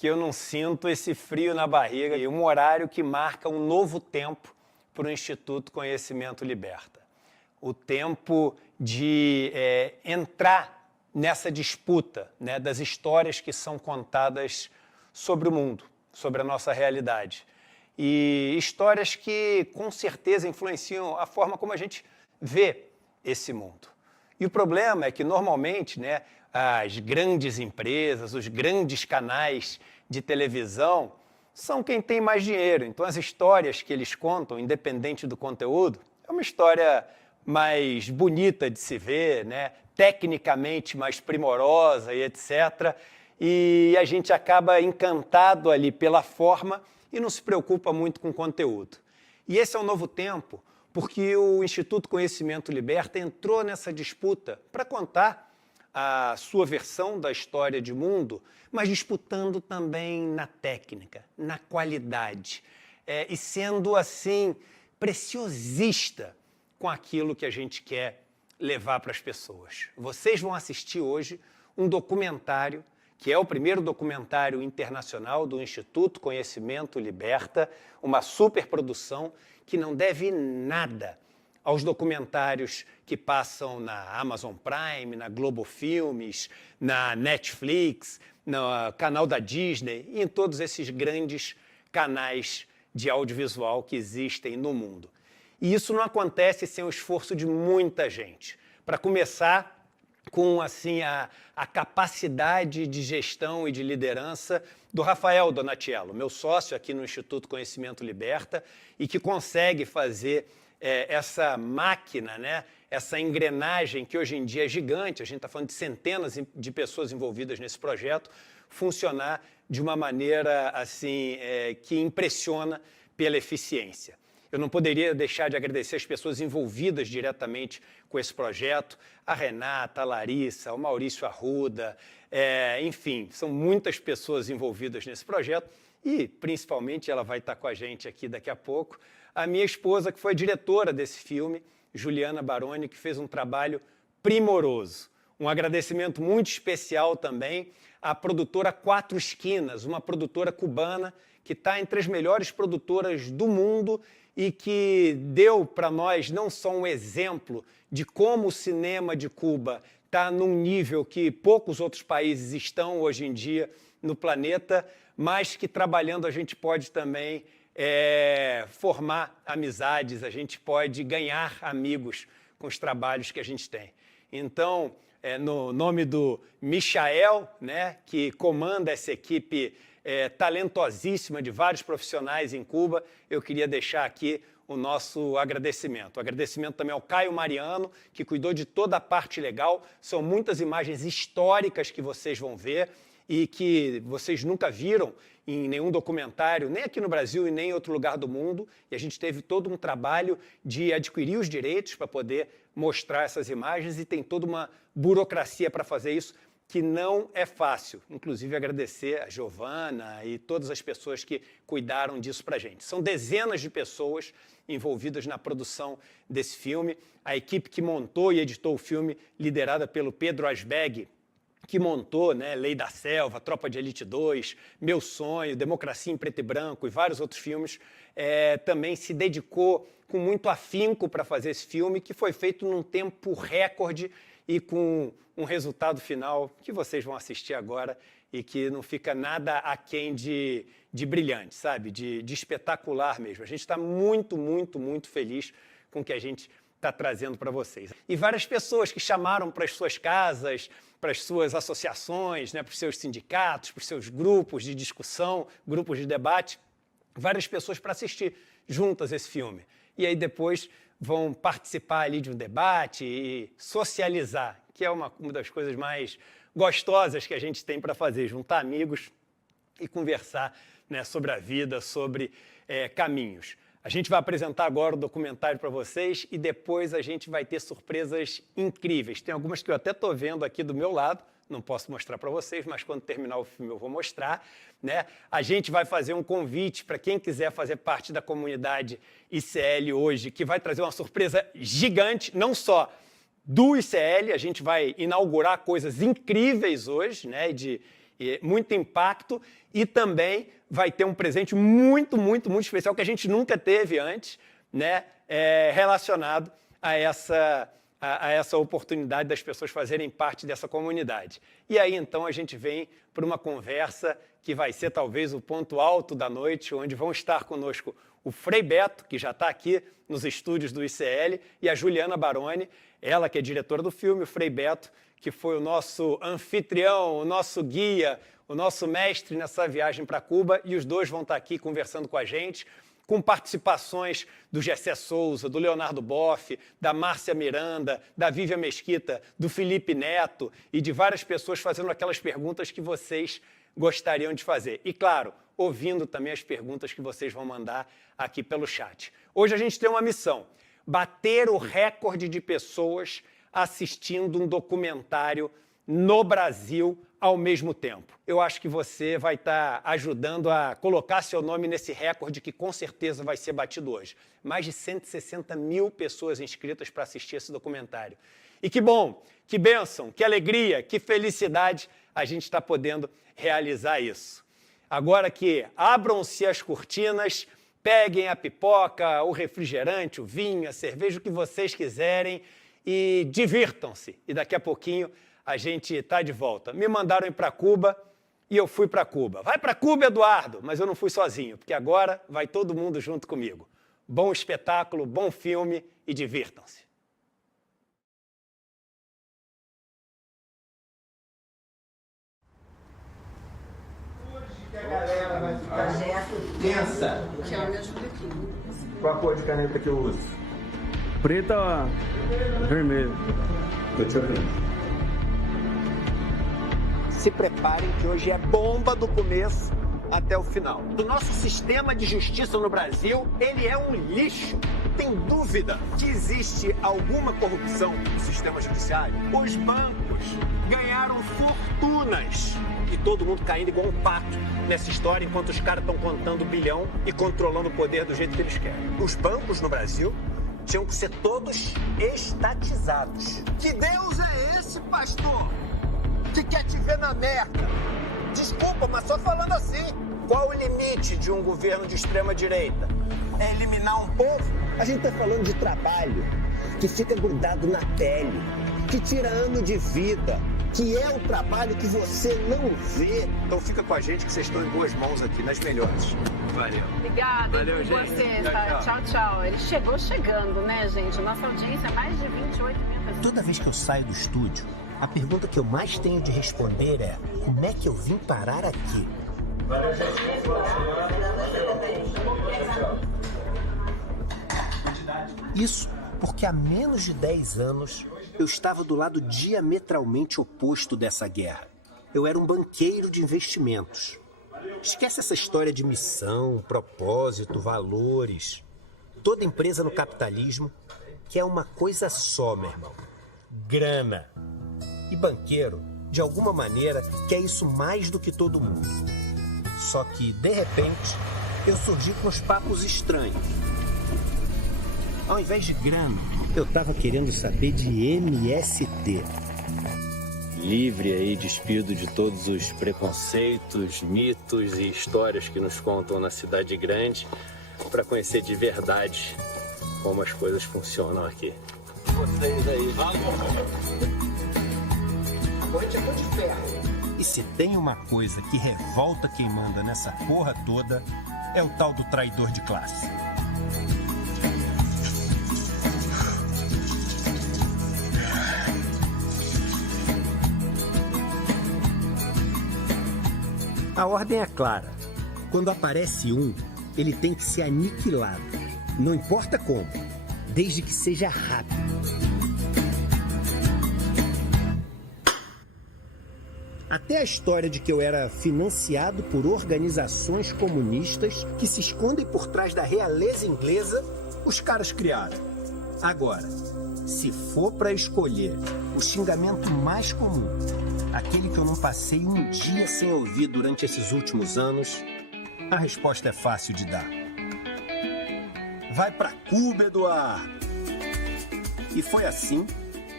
que eu não sinto esse frio na barriga e um horário que marca um novo tempo para o Instituto Conhecimento Liberta. O tempo de entrar nessa disputa, né, das histórias que são contadas sobre o mundo, sobre a nossa realidade. E histórias que, com certeza, influenciam a forma como a gente vê esse mundo. E o problema é que, normalmente, né, as grandes empresas, os grandes canais de televisão, são quem tem mais dinheiro. Então, as histórias que eles contam, independente do conteúdo, é uma história mais bonita de se ver, né, tecnicamente mais primorosa e etc. E a gente acaba encantado ali pela forma e não se preocupa muito com o conteúdo. E esse é um novo tempo, porque o Instituto Conhecimento Liberta entrou nessa disputa para contar a sua versão da história de mundo, mas disputando também na técnica, na qualidade, e sendo, assim, preciosista com aquilo que a gente quer levar para as pessoas. Vocês vão assistir hoje um documentário, que é o primeiro documentário internacional do Instituto Conhecimento Liberta, uma superprodução que não deve nada aos documentários que passam na Amazon Prime, na Globo Filmes, na Netflix, no canal da Disney e em todos esses grandes canais de audiovisual que existem no mundo. E isso não acontece sem o esforço de muita gente. Para começar, com assim, a capacidade de gestão e de liderança do Rafael Donatiello, meu sócio aqui no Instituto Conhecimento Liberta, e que consegue fazer essa máquina, né, essa engrenagem que hoje em dia é gigante, a gente está falando de centenas de pessoas envolvidas nesse projeto, funcionar de uma maneira assim, que impressiona pela eficiência. Eu não poderia deixar de agradecer as pessoas envolvidas diretamente com esse projeto, a Renata, a Larissa, o Maurício Arruda, enfim, são muitas pessoas envolvidas nesse projeto e, principalmente, ela vai estar com a gente aqui daqui a pouco, a minha esposa, que foi diretora desse filme, Juliana Baroni, que fez um trabalho primoroso. Um agradecimento muito especial também à produtora Quatro Esquinas, uma produtora cubana que está entre as melhores produtoras do mundo e que deu para nós não só um exemplo de como o cinema de Cuba está num nível que poucos outros países estão hoje em dia no planeta, mas que trabalhando a gente pode também formar amizades, a gente pode ganhar amigos com os trabalhos que a gente tem. Então, no nome do Michael, né, que comanda essa equipe talentosíssima de vários profissionais em Cuba, eu queria deixar aqui o nosso agradecimento. O agradecimento também ao Caio Mariano, que cuidou de toda a parte legal. São muitas imagens históricas que vocês vão ver e que vocês nunca viram em nenhum documentário, nem aqui no Brasil e nem em outro lugar do mundo. E a gente teve todo um trabalho de adquirir os direitos para poder mostrar essas imagens e tem toda uma burocracia para fazer isso, que não é fácil. Inclusive, agradecer a Giovana e todas as pessoas que cuidaram disso para a gente. São dezenas de pessoas envolvidas na produção desse filme. A equipe que montou e editou o filme, liderada pelo Pedro Asbeg, que montou, né, Lei da Selva, Tropa de Elite 2, Meu Sonho, Democracia em Preto e Branco e vários outros filmes, também se dedicou com muito afinco para fazer esse filme, que foi feito num tempo recorde e com um resultado final que vocês vão assistir agora e que não fica nada aquém de brilhante, sabe? De espetacular mesmo. A gente está muito, muito, muito feliz com o que a gente está trazendo para vocês. E várias pessoas que chamaram para as suas casas, para as suas associações, né, para os seus sindicatos, para os seus grupos de discussão, grupos de debate, várias pessoas para assistir juntas esse filme. E aí depois vão participar ali de um debate e socializar, que é uma das coisas mais gostosas que a gente tem para fazer, juntar amigos e conversar, né, sobre a vida, sobre caminhos. A gente vai apresentar agora o documentário para vocês e depois a gente vai ter surpresas incríveis. Tem algumas que eu até estou vendo aqui do meu lado, não posso mostrar para vocês, mas quando terminar o filme eu vou mostrar, né? A gente vai fazer um convite para quem quiser fazer parte da comunidade ICL hoje, que vai trazer uma surpresa gigante, não só do ICL, a gente vai inaugurar coisas incríveis hoje, né, de muito impacto, e também vai ter um presente muito, muito, muito especial que a gente nunca teve antes, né, relacionado a essa oportunidade das pessoas fazerem parte dessa comunidade. E aí, então, a gente vem para uma conversa que vai ser talvez o ponto alto da noite, onde vão estar conosco o Frei Beto, que já está aqui nos estúdios do ICL, e a Juliana Baroni, ela que é diretora do filme, o Frei Beto, que foi o nosso anfitrião, o nosso guia, o nosso mestre nessa viagem para Cuba, e os dois vão estar aqui conversando com a gente, com participações do Gessé Souza, do Leonardo Boff, da Márcia Miranda, da Vívia Mesquita, do Felipe Neto e de várias pessoas fazendo aquelas perguntas que vocês gostariam de fazer. E, claro, ouvindo também as perguntas que vocês vão mandar aqui pelo chat. Hoje a gente tem uma missão: bater o recorde de pessoas assistindo um documentário no Brasil ao mesmo tempo. Eu acho que você vai estar ajudando a colocar seu nome nesse recorde que com certeza vai ser batido hoje. Mais de 160 mil pessoas inscritas para assistir esse documentário. E que bom, que bênção, que alegria, que felicidade a gente está podendo realizar isso. Agora que abram-se as cortinas, peguem a pipoca, o refrigerante, o vinho, a cerveja, o que vocês quiserem e divirtam-se. E daqui a pouquinho a gente está de volta. Me mandaram ir para Cuba e eu fui para Cuba. Vai para Cuba, Eduardo! Mas eu não fui sozinho, porque agora vai todo mundo junto comigo. Bom espetáculo, bom filme e divirtam-se. Hoje que a galera vai ficar tensa. Tiago, me ajuda aqui. Qual a cor de caneta que eu uso? Preta ou vermelho? Tô te ouvindo. Se preparem que hoje é bomba do começo até o final. O nosso sistema de justiça no Brasil, ele é um lixo. Tem dúvida que existe alguma corrupção no sistema judiciário? Os bancos ganharam fortunas e todo mundo caindo igual um pato nessa história enquanto os caras estão contando bilhão e controlando o poder do jeito que eles querem. Os bancos no Brasil tinham que ser todos estatizados. Que Deus é esse, pastor? Que quer te ver na merda? Desculpa, mas só falando assim. Qual o limite de um governo de extrema-direita? É eliminar um povo? A gente tá falando de trabalho que fica grudado na pele, que tira ano de vida, que é o trabalho que você não vê. Então fica com a gente que vocês estão em boas mãos aqui, nas melhores. Valeu. Obrigada. Valeu, gente. Você, tá? Tchau, tchau. Ele chegou chegando, né, gente? Nossa audiência é mais de 28 mil pessoas. Toda vez que eu saio do estúdio, a pergunta que eu mais tenho de responder é: como é que eu vim parar aqui? Isso porque há menos de 10 anos eu estava do lado diametralmente oposto dessa guerra. Eu era um banqueiro de investimentos. Esquece essa história de missão, propósito, valores. Toda empresa no capitalismo quer uma coisa só, meu irmão: grana. E banqueiro, de alguma maneira, quer isso mais do que todo mundo. Só que, de repente, eu surgi com uns papos estranhos. Ao invés de grana, eu tava querendo saber de MST. Livre aí, despido de todos os preconceitos, mitos e histórias que nos contam na cidade grande, para conhecer de verdade como as coisas funcionam aqui. Vocês aí, E se tem uma coisa que revolta quem manda nessa porra toda, é o tal do traidor de classe. A ordem é clara. Quando aparece um, ele tem que ser aniquilado. Não importa como, desde que seja rápido. Até a história de que eu era financiado por organizações comunistas que se escondem por trás da realeza inglesa, os caras criaram. Agora, se for para escolher o xingamento mais comum, aquele que eu não passei um dia sem ouvir durante esses últimos anos, a resposta é fácil de dar. Vai para Cuba, Eduardo! E foi assim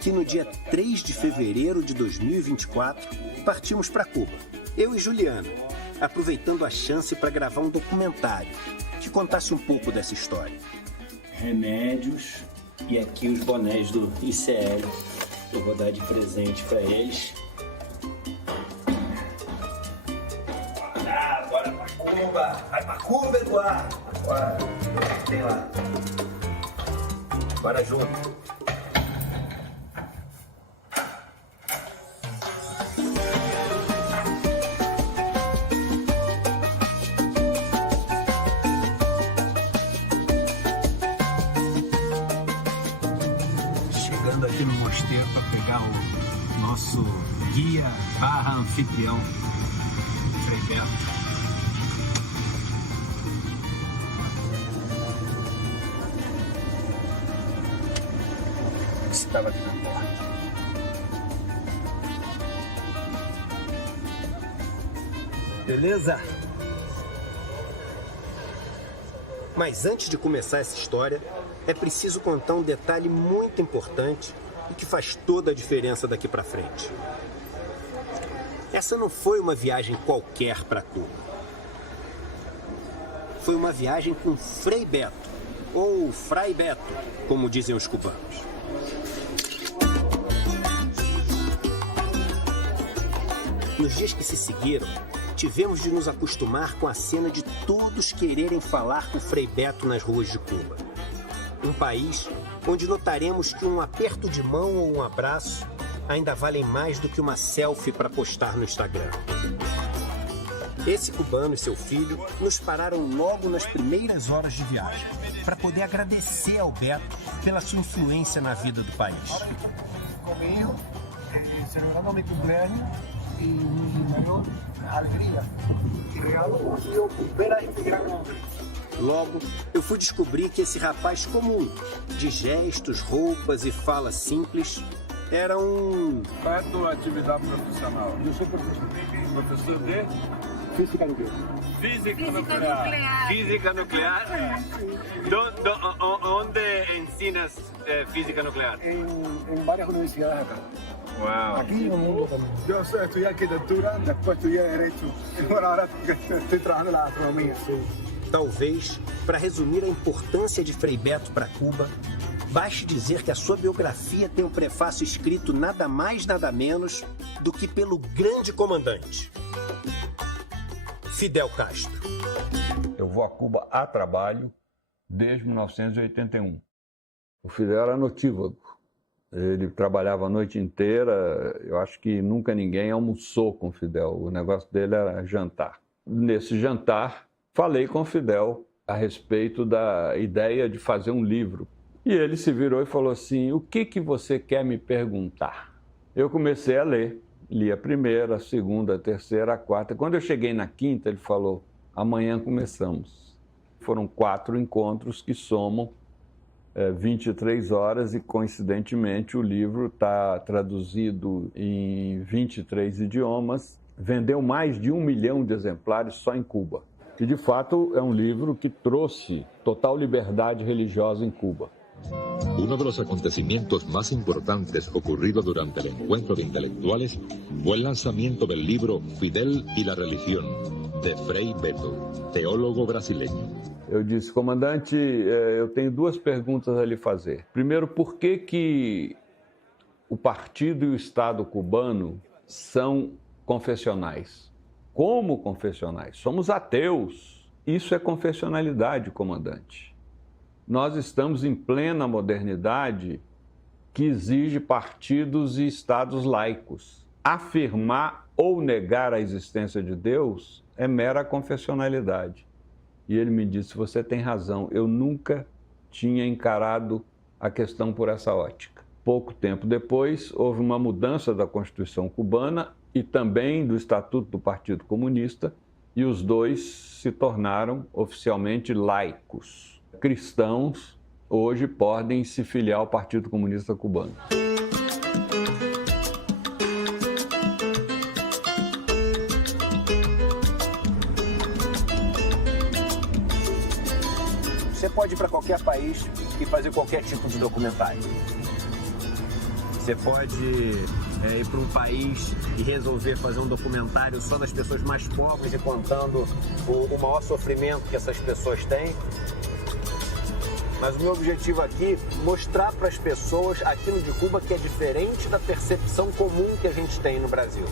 que no dia 3 de fevereiro de 2024, partimos para Cuba. Eu e Juliana, aproveitando a chance para gravar um documentário que contasse um pouco dessa história. Remédios e aqui os bonés do ICL. Eu vou dar de presente para eles. Bora pra Cuba! Vai pra Cuba, Eduardo! Bora! Tem lá. Bora junto! Chegando aqui no mosteiro para pegar o nosso guia / anfitrião, Frei Beto. Estava aqui na porta. Beleza? Mas antes de começar essa história, é preciso contar um detalhe muito importante e que faz toda a diferença daqui pra frente. Essa não foi uma viagem qualquer para Cuba. Foi uma viagem com Frei Beto, ou Fray Beto, como dizem os cubanos. Nos dias que se seguiram, tivemos de nos acostumar com a cena de todos quererem falar com Frei Beto nas ruas de Cuba. Um país onde notaremos que um aperto de mão ou um abraço ainda valem mais do que uma selfie para postar no Instagram. Esse cubano e seu filho nos pararam logo nas primeiras horas de viagem para poder agradecer ao Beto pela sua influência na vida do país. Comigo, celebrando mi cumpleaños y mi mayor alegría. Y regalo yo ver a este gran hombre. Logo, eu fui descobrir que esse rapaz comum, de gestos, roupas e fala simples, era um... Qual é a tua atividade profissional? Yo soy profesor. Professor de Física nuclear. física nuclear. Física nuclear? Onde ensinas física nuclear? En varias universidades acá. Wow. Aquí en el mundo también. Yo estudié arquitectura, después estudié Derecho. Y bueno, ahora estoy trabajando en la astronomía. Sí. Talvez, para resumir a importância de Frei Beto para Cuba, baste dizer que a sua biografia tem um prefácio escrito nada mais, nada menos do que pelo grande comandante, Fidel Castro. Eu vou a Cuba a trabalho desde 1981. O Fidel era notívago. Ele trabalhava a noite inteira. Eu acho que nunca ninguém almoçou com o Fidel. O negócio dele era jantar. Nesse jantar, falei com o Fidel a respeito da ideia de fazer um livro. E ele se virou e falou assim: o que você quer me perguntar? Eu comecei a ler. Li a primeira, a segunda, a terceira, a quarta. Quando eu cheguei na quinta, ele falou: amanhã começamos. Foram 4 encontros que somam 23 horas e, coincidentemente, o livro está traduzido em 23 idiomas. Vendeu mais de 1 milhão de exemplares só em Cuba. E, de fato, é um livro que trouxe total liberdade religiosa em Cuba. Uno de los acontecimientos más importantes ocurrido durante el encuentro de intelectuales fue el lanzamiento del libro Fidel y la religión, de Frei Beto, teólogo brasileño. Eu disse: comandante, eu tenho 2 perguntas a lhe fazer. Primeiro, por que o partido e o Estado cubano são confessionais? Como confessionais? Somos ateus. Isso é confessionalidade, comandante. Nós estamos em plena modernidade que exige partidos e estados laicos. Afirmar ou negar a existência de Deus é mera confessionalidade. E ele me disse: você tem razão, eu nunca tinha encarado a questão por essa ótica. Pouco tempo depois, houve uma mudança da Constituição cubana e também do Estatuto do Partido Comunista, e os dois se tornaram oficialmente laicos. Cristãos hoje podem se filiar ao Partido Comunista Cubano. Você pode ir para qualquer país e fazer qualquer tipo de documentário. Você pode ir para um país e resolver fazer um documentário só das pessoas mais pobres e contando o maior sofrimento que essas pessoas têm. Mas o meu objetivo aqui é mostrar para as pessoas aquilo de Cuba que é diferente da percepção comum que a gente tem no Brasil.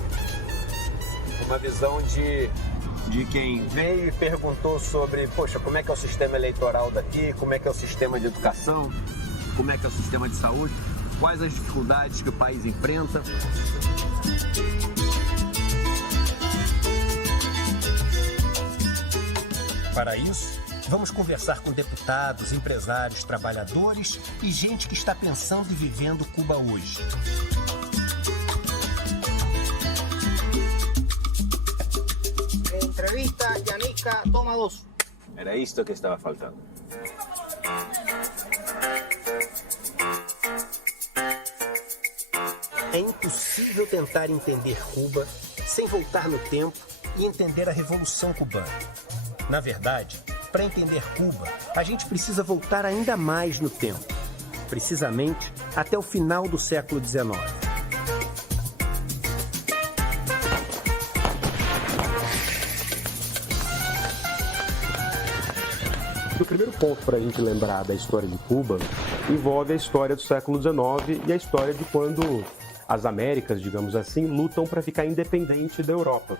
Uma visão de quem veio e perguntou sobre, poxa, como é que é o sistema eleitoral daqui, como é que é o sistema de educação, como é que é o sistema de saúde, quais as dificuldades que o país enfrenta. Para isso, vamos conversar com deputados, empresários, trabalhadores e gente que está pensando e vivendo Cuba hoje. Entrevista, Yanica, toma 2. Era isto que estava faltando. É impossível tentar entender Cuba sem voltar no tempo e entender a Revolução Cubana. Na verdade, para entender Cuba, a gente precisa voltar ainda mais no tempo, precisamente até o final do século XIX. O primeiro ponto para a gente lembrar da história de Cuba envolve a história do século XIX e a história de quando as Américas, digamos assim, lutam para ficar independente da Europa.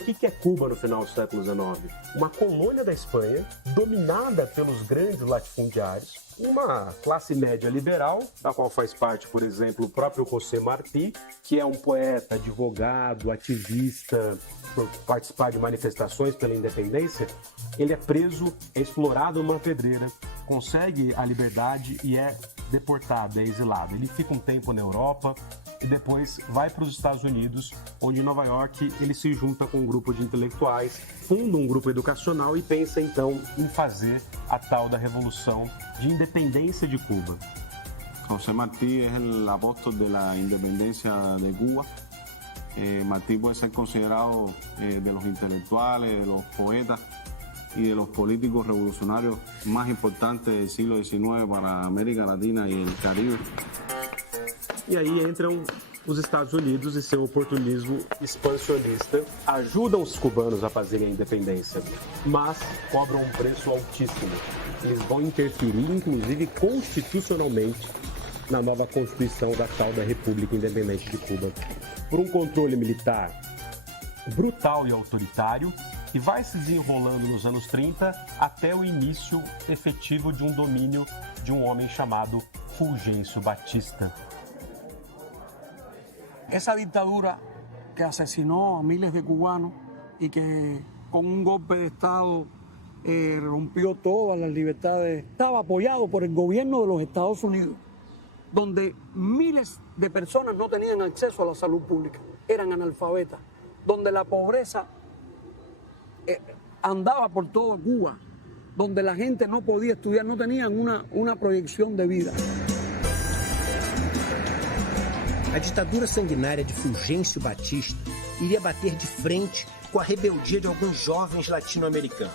O que é Cuba no final do século XIX? Uma colônia da Espanha, dominada pelos grandes latifundiários, uma classe média liberal, da qual faz parte, por exemplo, o próprio José Martí, que é um poeta, advogado, ativista, por participar de manifestações pela independência. Ele é preso, é explorado numa pedreira, consegue a liberdade e é deportado, é exilado. Ele fica um tempo na Europa e depois vai para os Estados Unidos, onde em Nova York ele se junta com um grupo de intelectuais, funda um grupo educacional e pensa então em fazer a tal da Revolução de Independência de Cuba. José Martí es el apóstol de la independencia de Cuba. Martí puede ser considerado de los intelectuales, de los poetas y de los políticos revolucionarios más importantes del siglo XIX para América Latina y el Caribe. E aí entram os Estados Unidos e seu oportunismo expansionista, ajudam os cubanos a fazerem a independência, mas cobram um preço altíssimo. Eles vão interferir, inclusive constitucionalmente, na nova Constituição da tal da República Independente de Cuba, por um controle militar brutal e autoritário, que vai se desenrolando nos anos 30 até o início efetivo de um domínio de um homem chamado Fulgêncio Batista. Esa dictadura que asesinó a miles de cubanos y que con un golpe de Estado rompió todas las libertades, estaba apoyado por el gobierno de los Estados Unidos, donde miles de personas no tenían acceso a la salud pública, eran analfabetas, donde la pobreza andaba por toda Cuba, donde la gente no podía estudiar, no tenían una proyección de vida. A ditadura sanguinária de Fulgêncio Batista iria bater de frente com a rebeldia de alguns jovens latino-americanos.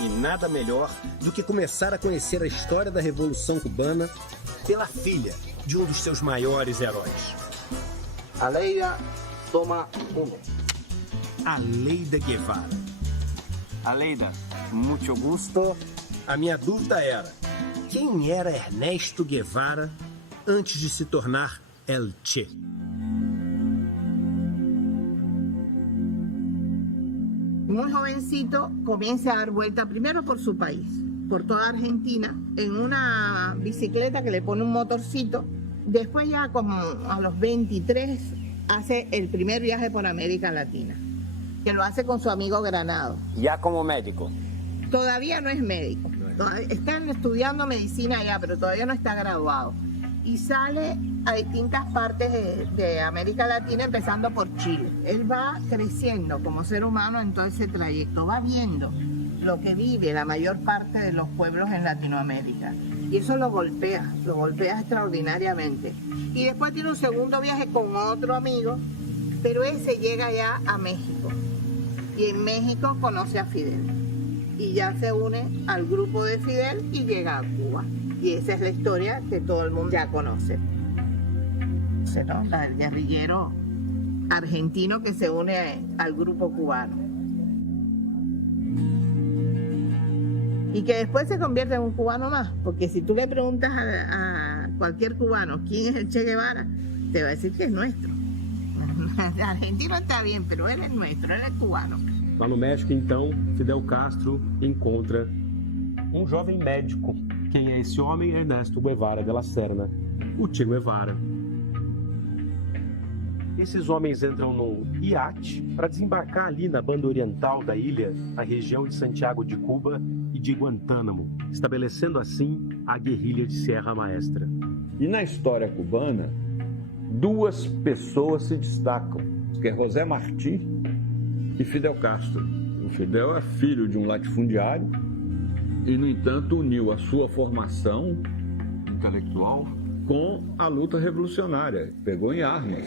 E nada melhor do que começar a conhecer a história da Revolução Cubana pela filha de um dos seus maiores heróis. Aleida, toma 1. Aleida Guevara. Aleida, muito gusto. A minha dúvida era, quem era Ernesto Guevara antes de se tornar El Che? Muy jovencito comienza a dar vuelta primero por su país, por toda Argentina, en una bicicleta que le pone un motorcito. Después ya como a los 23 hace el primer viaje por América Latina, que lo hace con su amigo Granado. Ya como médico. Todavía no es médico, están estudiando medicina allá, pero todavía no está graduado. Y sale a distintas partes de América Latina, empezando por Chile. Él va creciendo como ser humano en todo ese trayecto, va viendo lo que vive la mayor parte de los pueblos en Latinoamérica. Y eso lo golpea extraordinariamente. Y después tiene un segundo viaje con otro amigo, pero ese llega ya a México. Y en México conoce a Fidel. Y ya se une al grupo de Fidel y llega a Cuba. Y esa es la historia que todo el mundo ya conoce. conoce, ¿no? El guerrillero argentino que se une al grupo cubano. Y que después se convierte en un cubano más, porque si tú le preguntas a cualquier cubano quién es el Che Guevara, te va a decir que es nuestro. El argentino está bien, pero él es nuestro, él es cubano. Lá no México, então, Fidel Castro encontra um jovem médico. Quem é esse homem? Ernesto Guevara de la Serna, o Che Guevara. Esses homens entram no iate para desembarcar ali na banda oriental da ilha, na região de Santiago de Cuba e de Guantánamo, estabelecendo assim a guerrilha de Sierra Maestra. E na história cubana, duas pessoas se destacam, que é José Martí e Fidel Castro. O Fidel é filho de um latifundiário e, no entanto, uniu a sua formação intelectual com a luta revolucionária. Pegou em armas.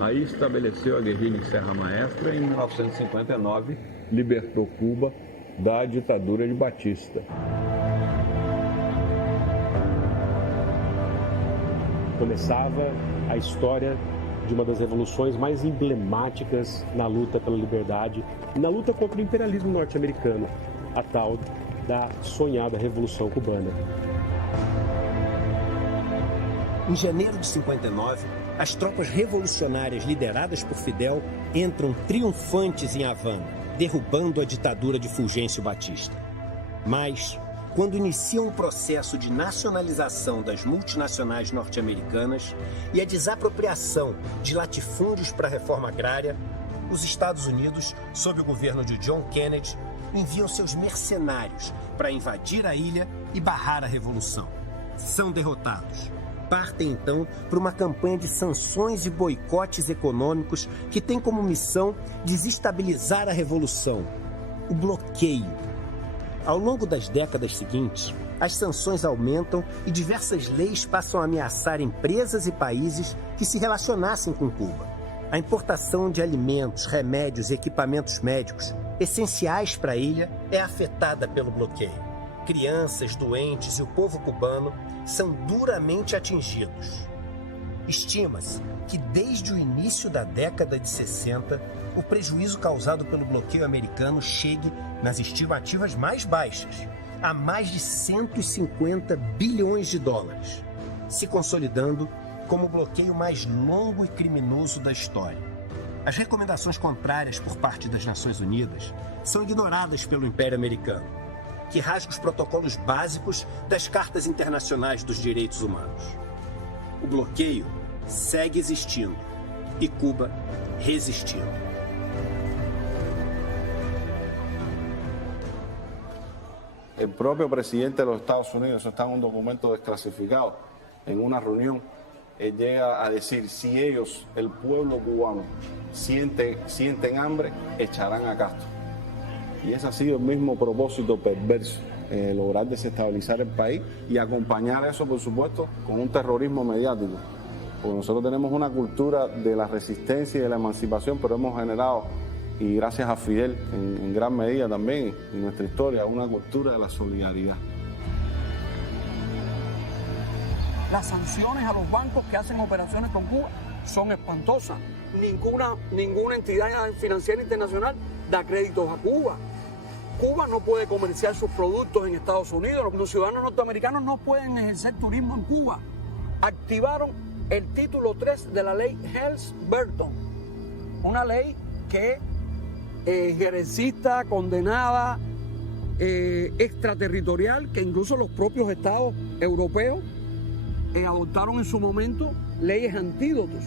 Aí estabeleceu a guerrilha em Serra Maestra e, em 1959, libertou Cuba da ditadura de Batista. Começava a história de uma das revoluções mais emblemáticas na luta pela liberdade e na luta contra o imperialismo norte-americano, a tal da sonhada Revolução Cubana. Em janeiro de 59, as tropas revolucionárias lideradas por Fidel entram triunfantes em Havana, derrubando a ditadura de Fulgêncio Batista. Mas, quando iniciam o processo de nacionalização das multinacionais norte-americanas e a desapropriação de latifúndios para a reforma agrária, os Estados Unidos, sob o governo de John Kennedy, enviam seus mercenários para invadir a ilha e barrar a revolução. São derrotados. Partem, então, para uma campanha de sanções e boicotes econômicos que tem como missão desestabilizar a revolução, o bloqueio. Ao longo das décadas seguintes, as sanções aumentam e diversas leis passam a ameaçar empresas e países que se relacionassem com Cuba. A importação de alimentos, remédios e equipamentos médicos essenciais para a ilha é afetada pelo bloqueio. Crianças, doentes e o povo cubano são duramente atingidos. Estima-se que desde o início da década de 60, o prejuízo causado pelo bloqueio americano chegue, nas estimativas mais baixas, a mais de 150 bilhões de dólares, se consolidando como o bloqueio mais longo e criminoso da história. As recomendações contrárias por parte das Nações Unidas são ignoradas pelo Império Americano, que rasga os protocolos básicos das Cartas Internacionais dos Direitos Humanos. O bloqueio segue existindo e Cuba resistindo. El propio presidente de los Estados Unidos, eso está en un documento desclasificado, en una reunión, él llega a decir, si ellos, el pueblo cubano, sienten hambre, echarán a Castro. Y ese ha sido el mismo propósito perverso, lograr desestabilizar el país y acompañar eso, por supuesto, con un terrorismo mediático. Porque nosotros tenemos una cultura de la resistencia y de la emancipación, pero hemos generado, y gracias a Fidel en gran medida también, en nuestra historia, una cultura de la solidaridad. Las sanciones a los bancos que hacen operaciones con Cuba son espantosas. Ninguna entidad financiera internacional da créditos a Cuba. Cuba no puede comerciar sus productos en Estados Unidos. Los ciudadanos norteamericanos no pueden ejercer turismo en Cuba. Activaron el título 3 de la ley Helms-Burton, una ley que injerencista, condenada, extraterritorial, que incluso los propios estados europeos adoptaron en su momento leyes antídotos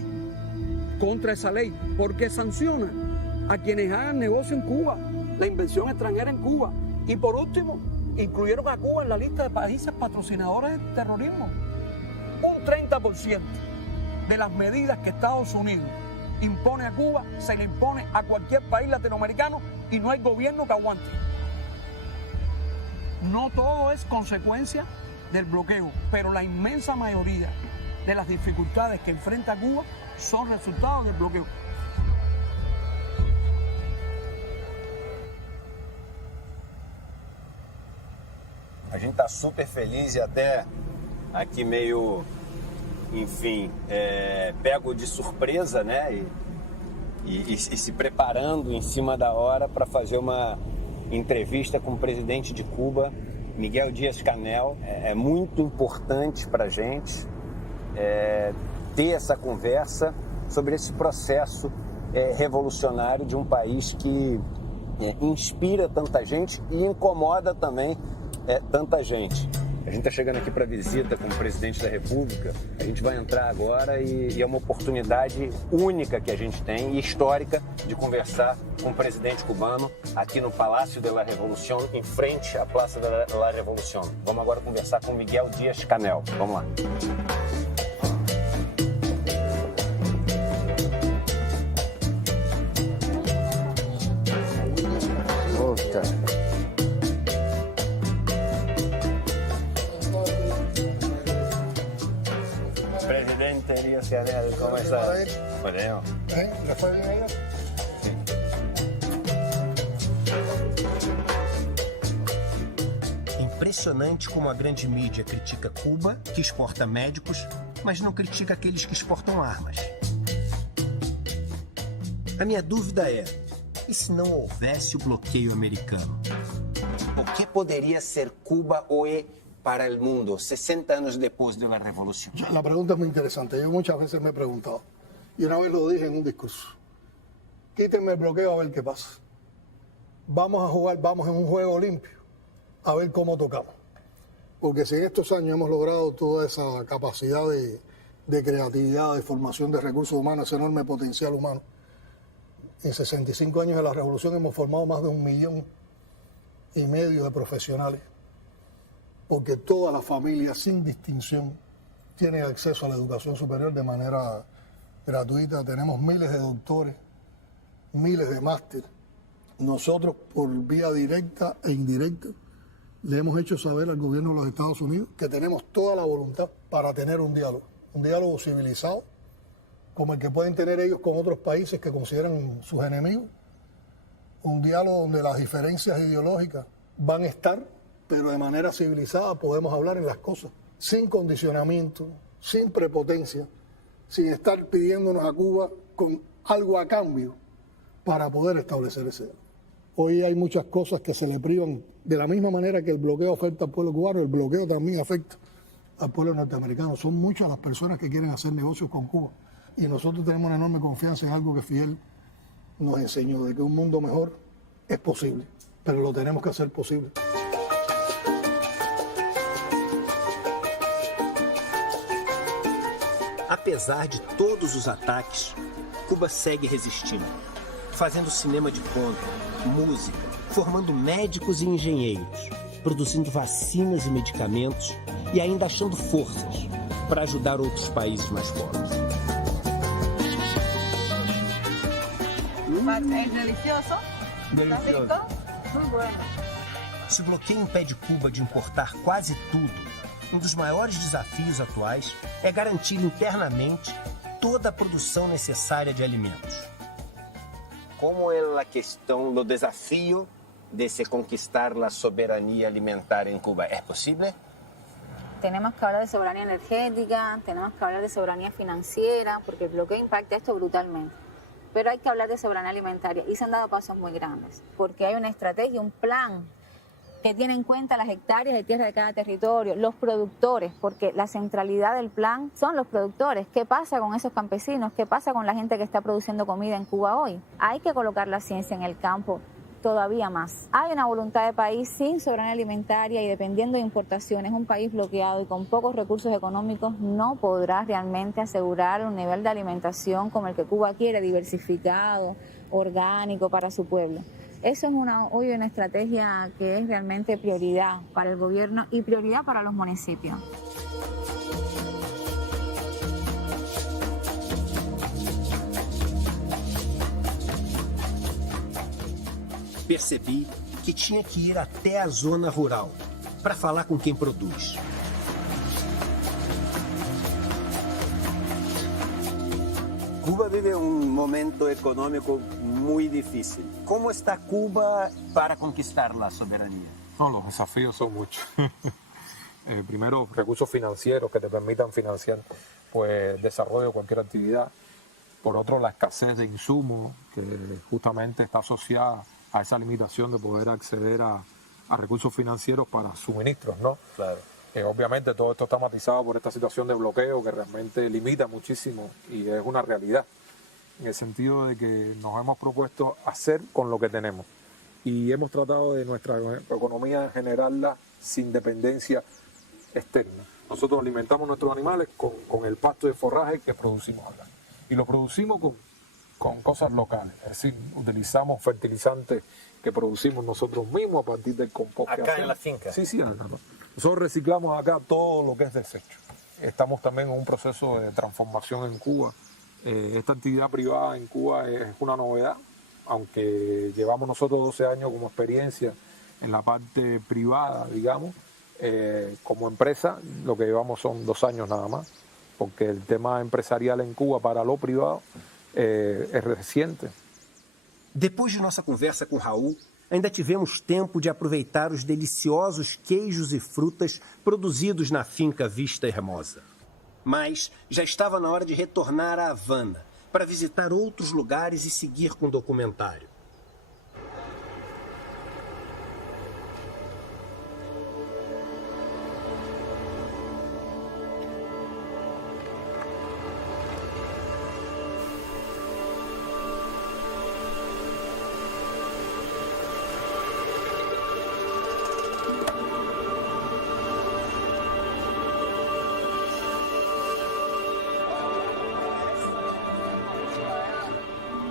contra esa ley, porque sanciona a quienes hagan negocio en Cuba, la inversión extranjera en Cuba. Y por último, incluyeron a Cuba en la lista de países patrocinadores del terrorismo. Un 30% de las medidas que Estados Unidos impone a Cuba se le impone a cualquier país latinoamericano y no hay gobierno que aguante. No todo es consecuencia del bloqueo, pero la inmensa mayoría de las dificultades que enfrenta Cuba son resultados del bloqueo. A gente tá super feliz e até aqui meio enfim, pego de surpresa, né? E se preparando em cima da hora para fazer uma entrevista com o presidente de Cuba, Miguel Díaz-Canel. É muito importante para a gente ter essa conversa sobre esse processo revolucionário de um país que inspira tanta gente e incomoda também tanta gente. A gente está chegando aqui para visita com o presidente da República. A gente vai entrar agora e é uma oportunidade única que a gente tem e histórica de conversar com o presidente cubano aqui no Palácio de la Revolución, em frente à Praça de la Revolución. Vamos agora conversar com Miguel Díaz-Canel. Vamos lá. Presidente Díaz-Canel, ¿cómo está? Bueno. ¿Le fue bien ayer? Impressionante como a grande mídia critica Cuba, que exporta médicos, mas não critica aqueles que exportam armas. A minha dúvida é, e se não houvesse o bloqueio americano? O que poderia ser Cuba hoje para el mundo, 60 años después de la revolución? La pregunta es muy interesante. Yo muchas veces me he preguntado, y una vez lo dije en un discurso, quítenme el bloqueo a ver qué pasa. Vamos a jugar, vamos en un juego limpio, a ver cómo tocamos. Porque si en estos años hemos logrado toda esa capacidad de creatividad, de formación de recursos humanos, ese enorme potencial humano, en 65 años de la revolución hemos formado más de 1,5 millones de profesionales, porque todas las familias, sin distinción, tienen acceso a la educación superior de manera gratuita. Tenemos miles de doctores, miles de másteres. Nosotros, por vía directa e indirecta, le hemos hecho saber al gobierno de los Estados Unidos que tenemos toda la voluntad para tener un diálogo civilizado, como el que pueden tener ellos con otros países que consideran sus enemigos, un diálogo donde las diferencias ideológicas van a estar, pero de manera civilizada podemos hablar en las cosas, sin condicionamiento, sin prepotencia, sin estar pidiéndonos a Cuba con algo a cambio para poder establecer ese diálogo. Hoy hay muchas cosas que se le privan, de la misma manera que el bloqueo afecta al pueblo cubano, el bloqueo también afecta al pueblo norteamericano. Son muchas las personas que quieren hacer negocios con Cuba y nosotros tenemos una enorme confianza en algo que Fidel nos enseñó, de que un mundo mejor es posible, pero lo tenemos que hacer posible. Apesar de todos os ataques, Cuba segue resistindo, fazendo cinema de ponta, música, formando médicos e engenheiros, produzindo vacinas e medicamentos e ainda achando forças para ajudar outros países mais pobres. ¿Es delicioso? ¿Está rico? Muy bueno. Se o bloqueio impede Cuba de importar quase tudo, um dos maiores desafios atuais é garantir internamente toda a produção necessária de alimentos. Como é a questão do desafio de se conquistar a soberania alimentar em Cuba? É possível? Tenemos que hablar de soberanía energética, tenemos que hablar de soberanía financiera, porque el bloqueo impacta esto brutalmente. Pero hay que hablar de soberanía alimentaria y se han dado pasos muy grandes, porque hay una estrategia, un plan que tiene en cuenta las hectáreas de tierra de cada territorio, los productores, porque la centralidad del plan son los productores. ¿Qué pasa con esos campesinos? ¿Qué pasa con la gente que está produciendo comida en Cuba hoy? Hay que colocar la ciencia en el campo todavía más. Hay una voluntad de país sin soberanía alimentaria y dependiendo de importaciones. Un país bloqueado y con pocos recursos económicos no podrá realmente asegurar un nivel de alimentación como el que Cuba quiere, diversificado, orgánico para su pueblo. Eso es hoy una estrategia que es realmente prioridad para el gobierno y prioridad para los municipios. Percebi que tinha que ir até a zona rural para falar com quem produz. Cuba vive um momento econômico muito difícil. Como está Cuba para conquistar a soberania? No, los desafíos son muchos. Primero, recursos financieros que te permitan financiar pues desarrollo de cualquier actividad. Por otro, la escasez de insumos, que justamente está asociada a esa limitación de poder acceder a recursos financieros para suministros, ¿no? Claro. Obviamente todo esto está matizado por esta situación de bloqueo que realmente limita muchísimo y es una realidad, en el sentido de que nos hemos propuesto hacer con lo que tenemos y hemos tratado de nuestra economía generarla sin dependencia externa. Nosotros alimentamos nuestros animales con el pasto de forraje que producimos acá y lo producimos con cosas locales, es decir, utilizamos fertilizantes que producimos nosotros mismos a partir del compost. ¿Acá en la finca? Sí, acá. Nosotros reciclamos acá todo lo que es desecho. Estamos también en un proceso de transformación en Cuba. Esta actividad privada en Cuba es una novedad, aunque llevamos nosotros 12 años como experiencia en la parte privada, digamos. Como empresa lo que llevamos son 2 años nada más, porque el tema empresarial en Cuba para lo privado es reciente. Depois de nossa conversa com Raul, ainda tivemos tempo de aproveitar os deliciosos queijos e frutas produzidos na finca Vista Hermosa. Mas já estava na hora de retornar a Havana para visitar outros lugares e seguir com o documentário.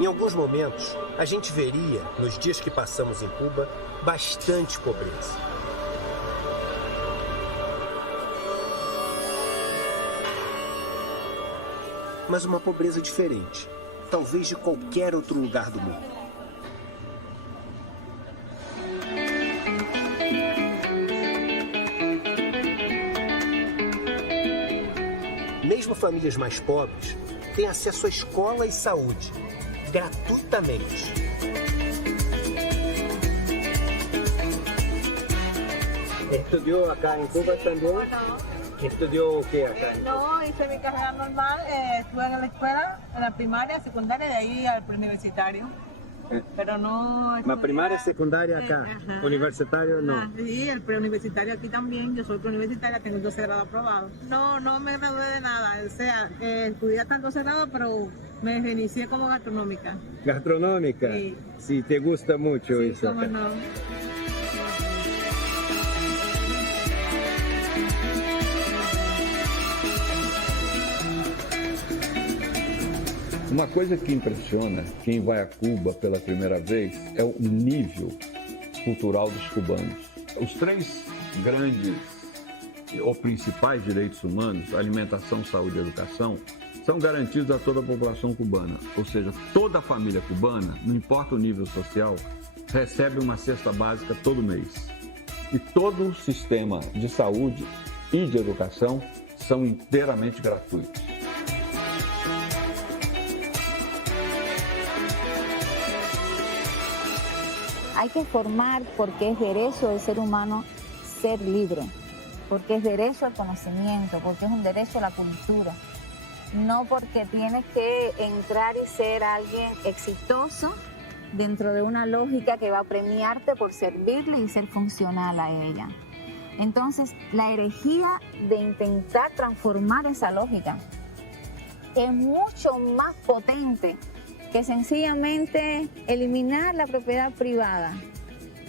Em alguns momentos, a gente veria, nos dias que passamos em Cuba, bastante pobreza. Mas uma pobreza diferente, talvez de qualquer outro lugar do mundo. Mesmo famílias mais pobres têm acesso à escola e saúde, gratuitamente. ¿Estudió acá en Cuba también? No. ¿Estudió qué acá? No, hice mi carrera normal, estuve en la escuela, en la primaria, secundaria, de ahí al preuniversitario. Pero no... ¿La primaria, secundaria acá? Ajá. ¿Universitario no? Sí, el preuniversitario aquí también. Yo soy preuniversitaria, tengo el 12 grado aprobado. No me gradué de nada. O sea, estudié hasta el 12 grado, pero me reinicié como gastronómica. ¿Gastronómica? Sí. Sí, te gusta mucho Sí, eso. cómo no. Uma coisa que impressiona quem vai a Cuba pela primeira vez é o nível cultural dos cubanos. Os 3 grandes ou principais direitos humanos, alimentação, saúde e educação, são garantidos a toda a população cubana. Ou seja, toda a família cubana, não importa o nível social, recebe uma cesta básica todo mês. E todo o sistema de saúde e de educação são inteiramente gratuitos. Hay que formar porque es derecho del ser humano ser libre, porque es derecho al conocimiento, porque es un derecho a la cultura, no porque tienes que entrar y ser alguien exitoso dentro de una lógica que va a premiarte por servirle y ser funcional a ella. Entonces, la herejía de intentar transformar esa lógica es mucho más potente que sencillamente eliminar la propiedad privada,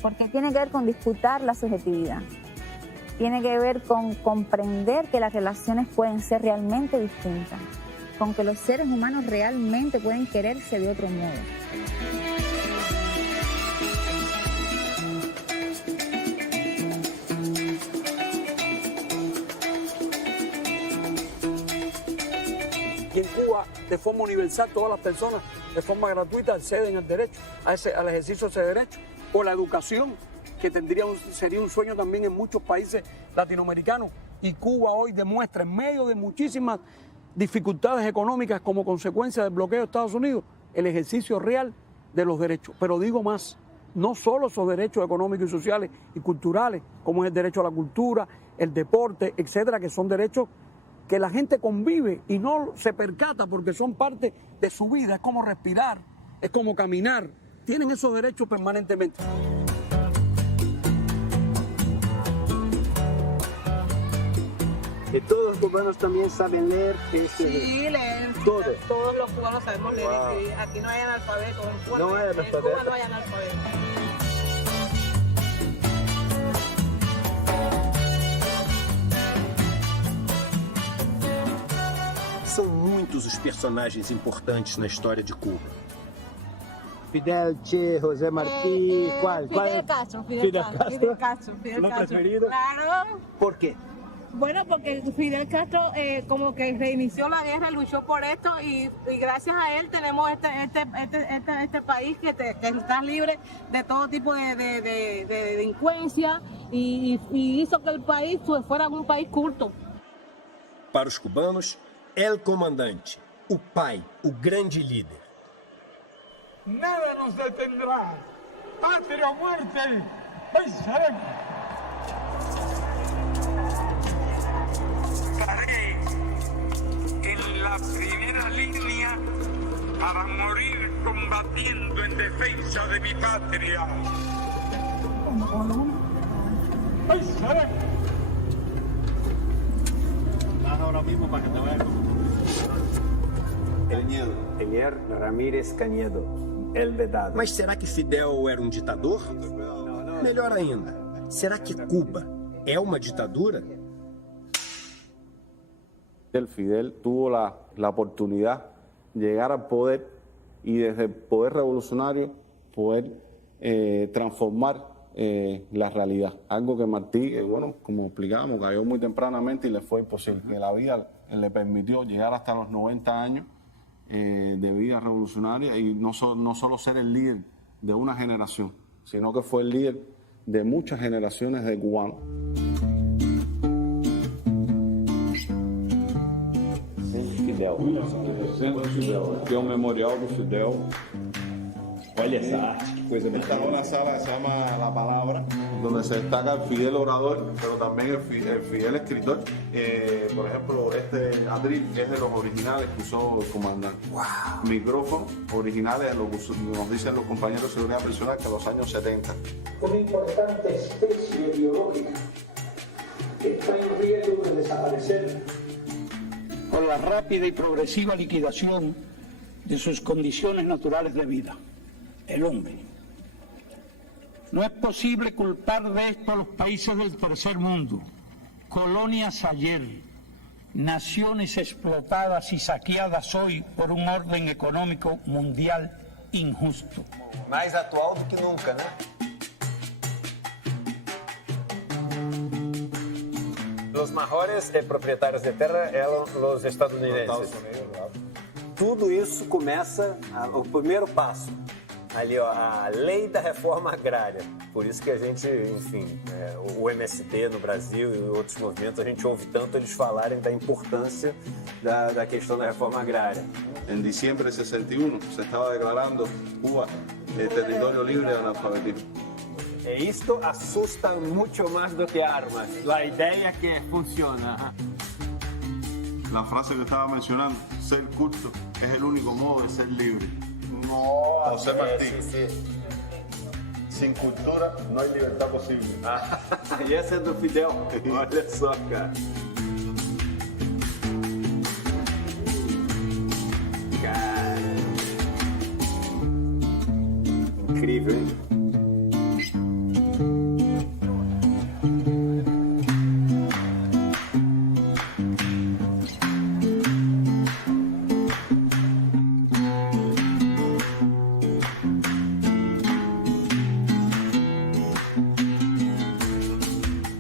porque tiene que ver con disputar la subjetividad, tiene que ver con comprender que las relaciones pueden ser realmente distintas, con que los seres humanos realmente pueden quererse de otro modo. Y en Cuba, de forma universal, todas las personas, de forma gratuita, acceden al derecho, al ejercicio de ese derecho. O la educación, que sería un sueño también en muchos países latinoamericanos. Y Cuba hoy demuestra, en medio de muchísimas dificultades económicas como consecuencia del bloqueo de Estados Unidos, el ejercicio real de los derechos. Pero digo más, no solo esos derechos económicos y sociales y culturales, como es el derecho a la cultura, el deporte, etcétera, que son derechos que la gente convive y no se percata porque son parte de su vida. Es como respirar, es como caminar. Tienen esos derechos permanentemente. ¿Y todos los cubanos también saben leer? Sí, leen. Todos. Todos los cubanos sabemos leer y escribir. Aquí no hay analfabetos. En Cuba No hay analfabetos. En Cuba no hay analfabetos. São muitos os personagens importantes na história de Cuba. Fidel, Che, José Martí, ¿cuál? Fidel Castro. Fidel Castro. ¿Lo preferido? Claro. ¿Por qué? Bueno, porque Fidel Castro como que reinició la guerra, luchó por esto y gracias a él tenemos este país que está libre de todo tipo de delincuencia y hizo que el país fuera un país culto. Para os cubanos, El Comandante, o pai, o grande líder. Nada nos detendrá. Patria o muerte, venceremos. Estaré en la primera línea para morir combatiendo en defensa de mi patria. Venceremos. Vas ahora mismo para que te vean. Eñer Ramírez Cañedo, el vedado. Mas será que Fidel era um ditador? Melhor ainda, será que Cuba é uma ditadura? El Fidel tuvo la oportunidad de llegar al poder y desde el poder revolucionario poder transformar la realidad. Algo que Martí, bueno, como explicábamos, cayó muy tempranamente y le fue imposible. Que la vida le permitió llegar hasta los 90 años de vida revolucionaria y no solo ser el líder de una generación, sino que fue el líder de muchas generaciones de cubanos. Fidel. Centro Fidel. Aqui é um memorial do Fidel. Olha essa arte, que coisa bonita. Esta es una sala que se llama La Palabra, donde se destaca el Fidel orador, pero también el Fidel escritor. Por ejemplo, este atril es de los originales que usó el comandante. Wow. Micrófonos originales, nos dicen los compañeros de seguridad personal que en los años 70. Una importante especie biológica que está en riesgo de desaparecer por la rápida y progresiva liquidación de sus condiciones naturales de vida, el hombre. No es posible culpar de esto a los países del tercer mundo, colonias ayer, naciones explotadas y saqueadas hoy por un orden económico mundial injusto. Mais atual do que nunca, né? Los mejores propietarios de terra eram os estadunidenses. Tudo isso começa, o primeiro passo, ali ó, a lei da reforma agrária. Por isso que a gente, enfim, o MST no Brasil e outros movimentos, a gente ouve tanto eles falarem da importância da questão da reforma agrária. En diciembre de 61 se estaba declarando Cuba territorio libre de analfabetismo. E isto assusta muito mais do que armas. A ideia que funciona. La frase que estaba mencionando, ser culto es el único modo de ser libre. Nossa, José Martí. sí. Sin cultura no hay libertad posible. E essa é do Fidel. Olha só, cara. Incrível, hein?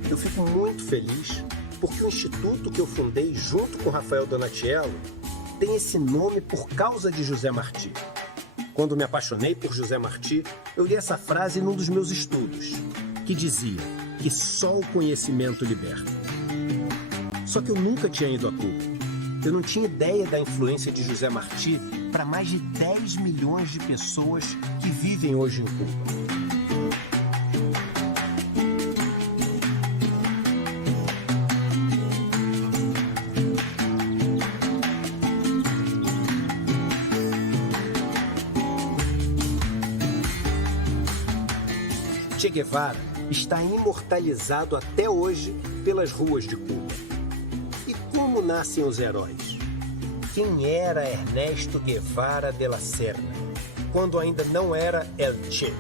Eu fico muito feliz porque o instituto que eu fundei junto com Rafael Donatiello tem esse nome por causa de José Martí. Quando me apaixonei por José Martí, eu li essa frase num dos meus estudos, que dizia que só o conhecimento liberta. Só que eu nunca tinha ido a Cuba. Eu não tinha ideia da influência de José Martí para mais de 10 milhões de pessoas que vivem hoje em Cuba. Che Guevara está imortalizado até hoje pelas ruas de Cuba. E como nascem os heróis? Quem era Ernesto Guevara de la Serna, quando ainda não era El Che?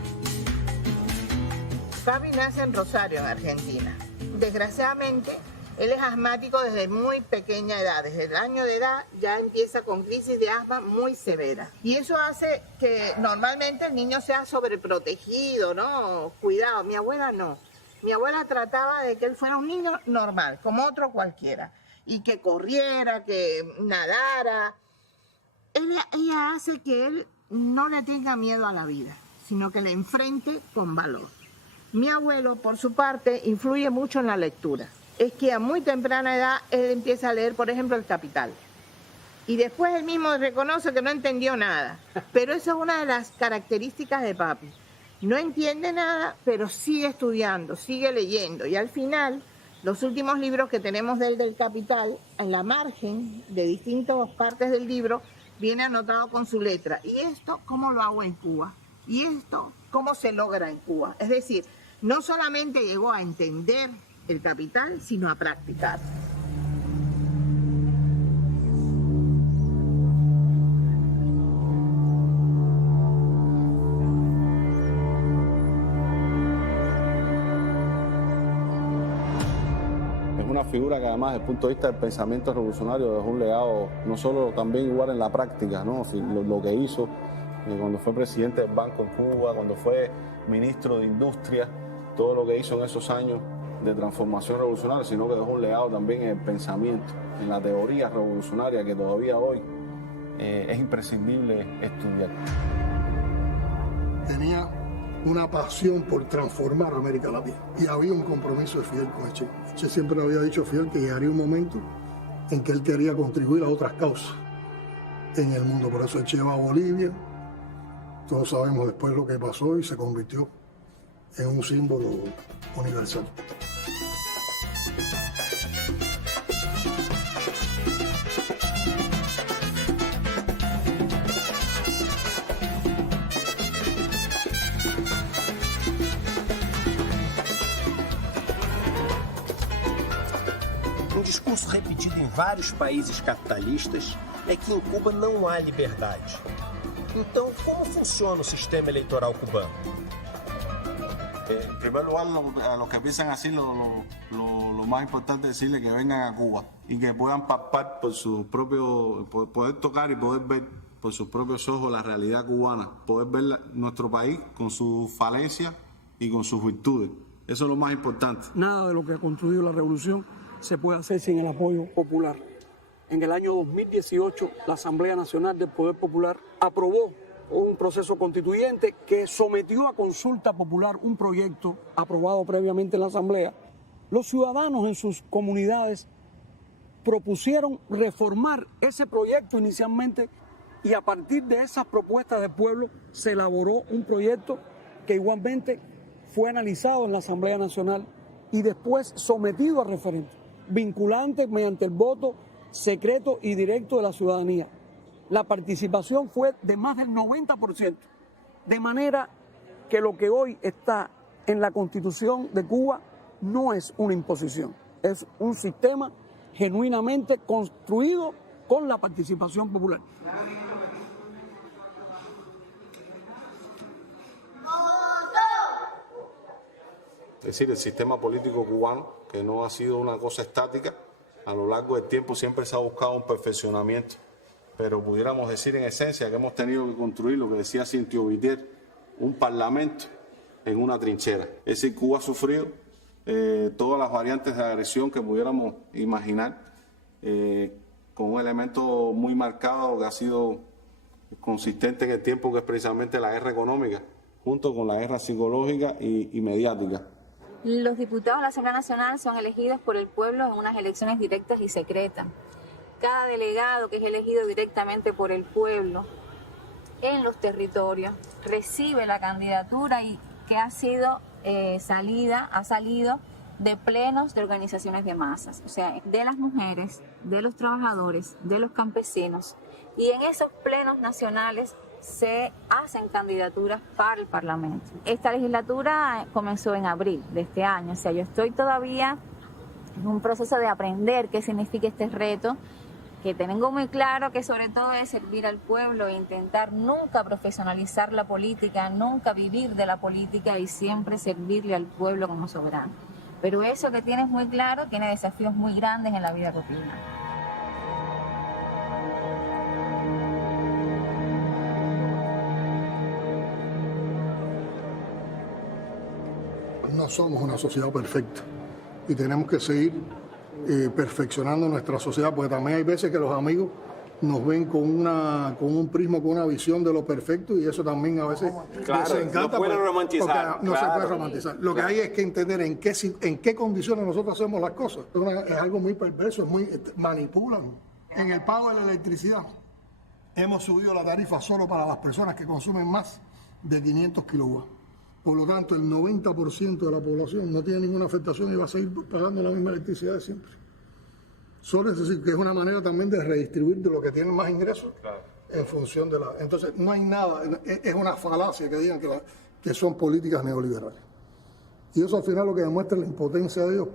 Fabi nace en Rosario, en Argentina. Desgraciadamente, él es asmático desde muy pequeña edad. Desde el año de edad ya empieza con crisis de asma muy severa. Y eso hace que normalmente el niño sea sobreprotegido, ¿no? Cuidado. Mi abuela no. Mi abuela trataba de que él fuera un niño normal, como otro cualquiera. Y que corriera, que nadara. Ella hace que él no le tenga miedo a la vida, sino que le enfrente con valor. Mi abuelo, por su parte, influye mucho en la lectura. Es que a muy temprana edad él empieza a leer, por ejemplo, El Capital. Y después él mismo reconoce que no entendió nada. Pero esa es una de las características de papi. No entiende nada, pero sigue estudiando, sigue leyendo. Y al final, los últimos libros que tenemos del Capital, en la margen de distintas partes del libro, viene anotado con su letra. ¿Y esto cómo lo hago en Cuba? ¿Y esto cómo se logra en Cuba? Es decir, no solamente llegó a entender El Capital, sino a practicar. Es una figura que además desde el punto de vista del pensamiento revolucionario dejó un legado no solo también igual en la práctica, ¿no? Lo que hizo cuando fue presidente del Banco en Cuba, cuando fue ministro de Industria, todo lo que hizo en esos años de transformación revolucionaria, sino que dejó un legado también en el pensamiento, en la teoría revolucionaria que todavía hoy es imprescindible estudiar. Tenía una pasión por transformar América Latina y había un compromiso de Fidel con el Che. Che siempre le había dicho a Fidel que llegaría un momento en que él quería contribuir a otras causas en el mundo. Por eso el Che va a Bolivia. Todos sabemos después lo que pasó y se convirtió en un símbolo universal. Um discurso repetido em vários países capitalistas é que em Cuba não há liberdade. Então, como funciona o sistema eleitoral cubano? En primer lugar, a los que piensan así, lo más importante es decirles que vengan a Cuba y que puedan palpar por sus propios, poder tocar y poder ver por sus propios ojos la realidad cubana, poder ver nuestro país con sus falencias y con sus virtudes. Eso es lo más importante. Nada de lo que ha construido la revolución se puede hacer sin el apoyo popular. En el año 2018, la Asamblea Nacional del Poder Popular aprobó un proceso constituyente que sometió a consulta popular un proyecto aprobado previamente en la Asamblea. Los ciudadanos en sus comunidades propusieron reformar ese proyecto inicialmente y a partir de esas propuestas del pueblo se elaboró un proyecto que igualmente fue analizado en la Asamblea Nacional y después sometido a referéndum, vinculante mediante el voto secreto y directo de la ciudadanía. La participación fue de más del 90%, de manera que lo que hoy está en la Constitución de Cuba no es una imposición, es un sistema genuinamente construido con la participación popular. Es decir, el sistema político cubano, que no ha sido una cosa estática, a lo largo del tiempo siempre se ha buscado un perfeccionamiento, pero pudiéramos decir en esencia que hemos tenido que construir, lo que decía Cintio Vitier, un parlamento en una trinchera. Es decir, Cuba ha sufrido todas las variantes de agresión que pudiéramos imaginar, con un elemento muy marcado que ha sido consistente en el tiempo, que es precisamente la guerra económica, junto con la guerra psicológica y mediática. Los diputados de la Asamblea Nacional son elegidos por el pueblo en unas elecciones directas y secretas. Cada delegado que es elegido directamente por el pueblo en los territorios recibe la candidatura y que ha sido ha salido de plenos de organizaciones de masas, o sea, de las mujeres, de los trabajadores, de los campesinos. Y en esos plenos nacionales se hacen candidaturas para el Parlamento. Esta legislatura comenzó en abril de este año, o sea, yo estoy todavía en un proceso de aprender qué significa este reto, que tengo muy claro que sobre todo es servir al pueblo e intentar nunca profesionalizar la política, nunca vivir de la política y siempre servirle al pueblo como soberano. Pero eso que tienes muy claro tiene desafíos muy grandes en la vida cotidiana. No somos una sociedad perfecta y tenemos que seguir perfeccionando nuestra sociedad, porque también hay veces que los amigos nos ven con un prisma, con una visión de lo perfecto, y eso también a veces claro, les encanta. No pueden romantizar. No se puede romantizar. Lo que hay es que entender en qué condiciones nosotros hacemos las cosas. Es algo muy perverso, manipulan. En el pago de la electricidad hemos subido la tarifa solo para las personas que consumen más de 500 kilowatts. Por lo tanto, el 90% de la población no tiene ninguna afectación y va a seguir pagando la misma electricidad de siempre. Solo es decir, que es una manera también de redistribuir de lo que tienen más ingresos en función de la... Entonces, no hay nada, es una falacia que digan que son políticas neoliberales. Y eso al final lo que demuestra es la impotencia de ellos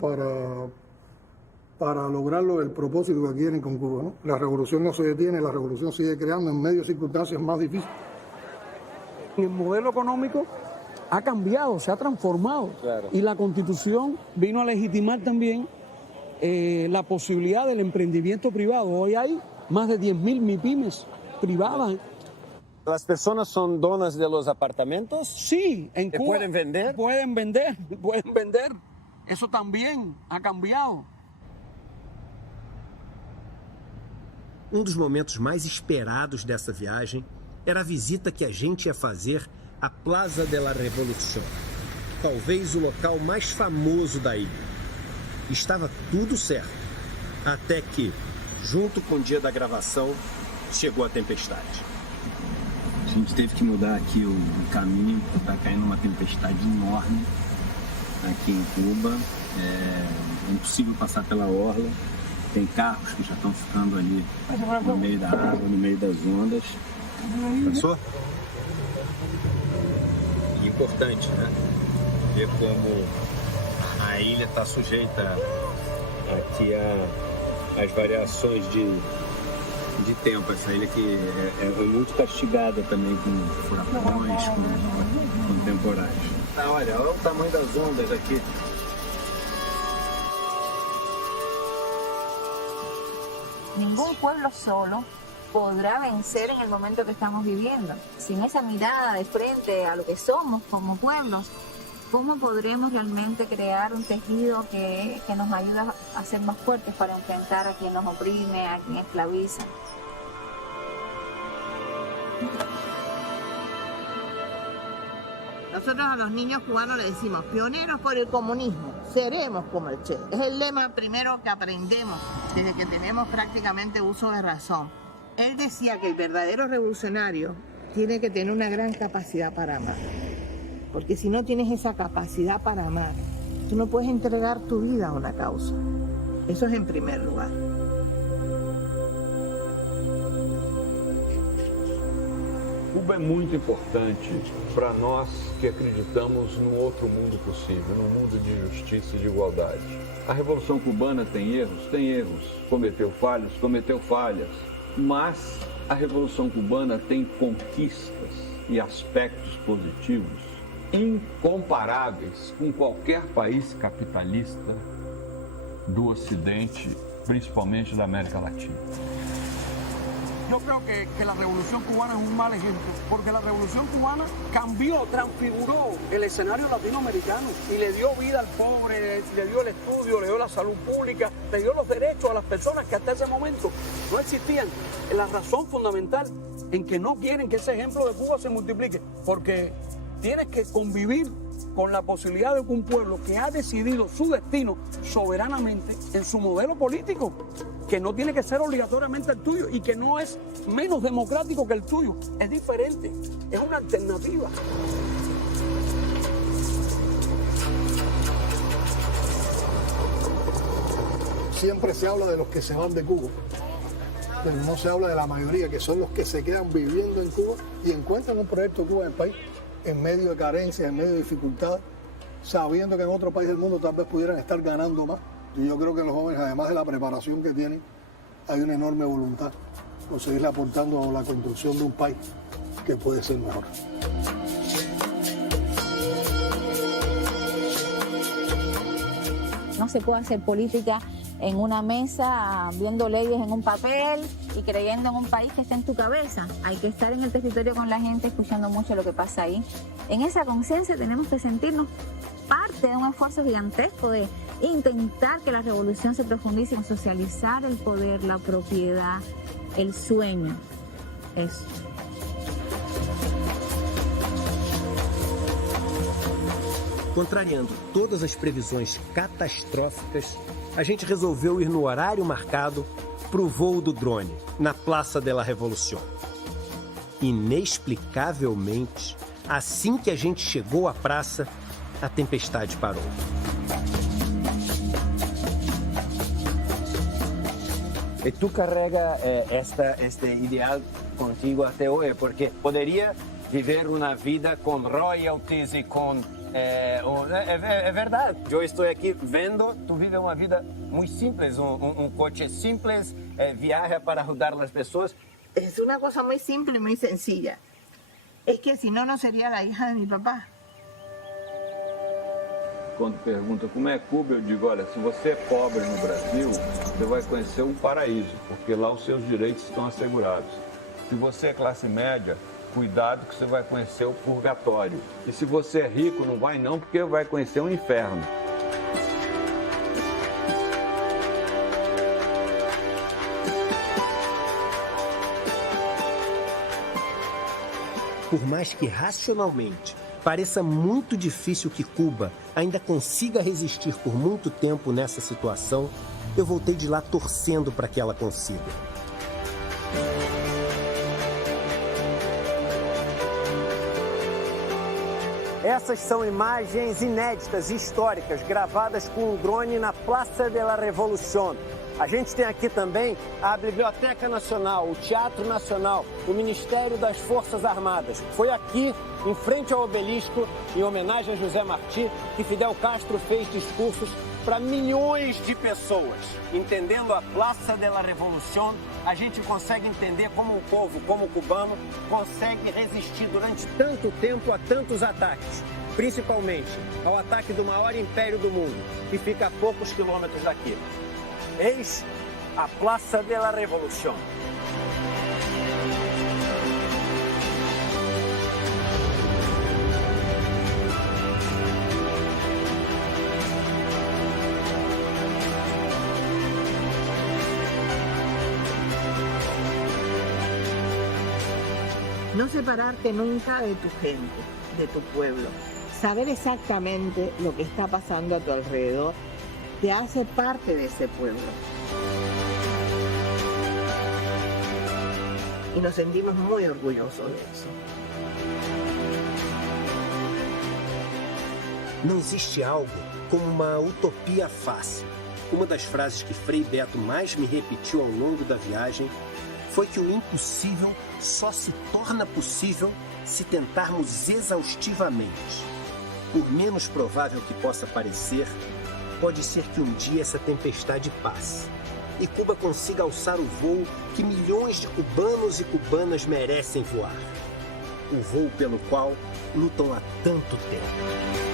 para lograr el propósito que quieren con Cuba, ¿no? La revolución no se detiene, la revolución sigue creando en medio de circunstancias más difíciles. El modelo económico ha cambiado, se ha transformado. Claro. Y la Constitución vino a legitimar también la posibilidad del emprendimiento privado. Hoy hay más de 10.000 MIPYMES privadas. ¿Las personas son donas de los apartamentos? Sí, en Cuba. ¿Pueden vender? Pueden vender. Eso también ha cambiado. Dos momentos mais esperados dessa viagem era a visita que a gente ia fazer à Plaza de la Revolución, talvez o local mais famoso da ilha. Estava tudo certo, até que, junto com o dia da gravação, chegou a tempestade. A gente teve que mudar aqui o caminho, porque está caindo uma tempestade enorme aqui em Cuba. É impossível passar pela orla. Tem carros que já estão ficando ali no meio da água, no meio das ondas. Passou? Importante, né? Ver como a ilha está sujeita aqui às variações de tempo. Essa ilha que é muito castigada também com furacões, com temporais. Olha o tamanho das ondas aqui. Ningún pueblo solo podrá vencer en el momento que estamos viviendo. Sin esa mirada de frente a lo que somos como pueblos, ¿cómo podremos realmente crear un tejido que nos ayude a ser más fuertes para enfrentar a quien nos oprime, a quien esclaviza? Nosotros a los niños cubanos les decimos, pioneros por el comunismo, seremos como el Che. Es el lema primero que aprendemos desde que tenemos prácticamente uso de razón. Él decía que el verdadero revolucionario tiene que tener una gran capacidad para amar. Porque si no tienes esa capacidad para amar, tú no puedes entregar tu vida a una causa. Eso es en primer lugar. Cuba é muito importante para nós que acreditamos num outro mundo possível, num mundo de justiça e de igualdade. A Revolução Cubana tem erros, cometeu falhas, mas a Revolução Cubana tem conquistas e aspectos positivos incomparáveis com qualquer país capitalista do Ocidente, principalmente da América Latina. Yo creo que la Revolución Cubana es un mal ejemplo, porque la Revolución Cubana cambió, transfiguró el escenario latinoamericano y le dio vida al pobre, le dio el estudio, le dio la salud pública, le dio los derechos a las personas que hasta ese momento no existían. La razón fundamental en que no quieren que ese ejemplo de Cuba se multiplique, porque tienes que convivir con la posibilidad de que un pueblo que ha decidido su destino soberanamente en su modelo político, que no tiene que ser obligatoriamente el tuyo y que no es menos democrático que el tuyo, es diferente, es una alternativa. Siempre se habla de los que se van de Cuba. pero no se habla de la mayoría, que son los que se quedan viviendo en Cuba y encuentran un proyecto de Cuba en el país en medio de carencias, en medio de dificultades, sabiendo que en otro país del mundo tal vez pudieran estar ganando más. Y yo creo que los jóvenes, además de la preparación que tienen, hay una enorme voluntad por seguir aportando a la construcción de un país que puede ser mejor. No se puede hacer política en una mesa, viendo leyes en un papel y creyendo en un país que está en tu cabeza. Hay que estar en el territorio con la gente, escuchando mucho lo que pasa ahí. En esa conciencia tenemos que sentirnos parte de un esfuerzo gigantesco de intentar que la revolución se profundice en socializar el poder, la propiedad, el sueño. Eso. Contrariando todas as previsões catastróficas, a gente resolveu ir no horário marcado para o voo do drone, na Praça de la Revolución. Inexplicavelmente, assim que a gente chegou à praça, a tempestade parou. E tu carrega este ideal contigo até hoje, porque poderia viver uma vida com royalties e com... É verdade, eu estou aqui vendo, tu vive uma vida muito simples, um coche simples, viaja para ajudar as pessoas. Es una cosa muy simple y muy sencilla. Es que si no, no sería la hija de mi papá. Quando pergunta como é Cuba, eu digo, olha, se você é pobre no Brasil, você vai conhecer um paraíso, porque lá os seus direitos estão assegurados. Se você é classe média, cuidado que você vai conhecer o purgatório. E se você é rico, não vai não, porque vai conhecer um inferno. Por mais que racionalmente pareça muito difícil que Cuba ainda consiga resistir por muito tempo nessa situação, eu voltei de lá torcendo para que ela consiga. Essas são imagens inéditas e históricas gravadas com um drone na Praça de la Revolución. A gente tem aqui também a Biblioteca Nacional, o Teatro Nacional, o Ministério das Forças Armadas. Foi aqui, em frente ao obelisco, em homenagem a José Martí, que Fidel Castro fez discursos para milhões de pessoas. Entendendo a Praça de la Revolución, a gente consegue entender como o povo, como o cubano, consegue resistir durante tanto tempo a tantos ataques. Principalmente ao ataque do maior império do mundo, que fica a poucos quilômetros daqui. Eis a Praça de la Revolución. No separarte nunca de tu gente, de tu pueblo. Saber exactamente lo que está pasando a tu alrededor te hace parte de ese pueblo. Y nos sentimos muy orgullosos de eso. Não existe algo como uma utopia fácil. Uma das frases que Frei Beto mais me repetiu ao longo da viagem foi que o impossível só se torna possível se tentarmos exaustivamente. Por menos provável que possa parecer, pode ser que um dia essa tempestade passe e Cuba consiga alçar o voo que milhões de cubanos e cubanas merecem voar. O voo pelo qual lutam há tanto tempo.